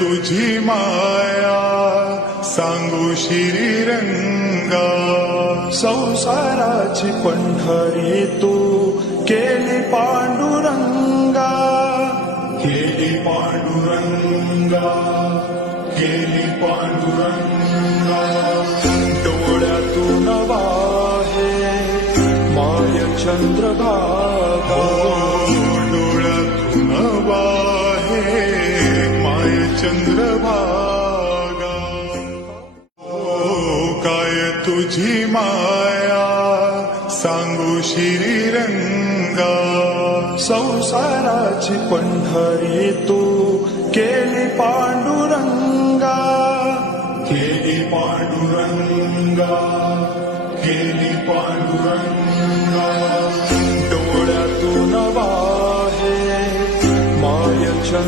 तुझी माया सांगू श्रीरंगा. संसाराची पंढरी तू केली पांडुरंगा. केली पांडुरंगा, केली पांडुरंगा. डोळ्यातून वाहे माय चंद्रभागा. डोळ्यातून वाहे माय चंद्रभागा. काय तुझी माया सांगू श्रीरंगा. संसाराची पंढरी तू केली पांडुरंगा. केली पांडुरंगा, केली पांडुरंगा. डोळ्यातून वाहे माय चंद्र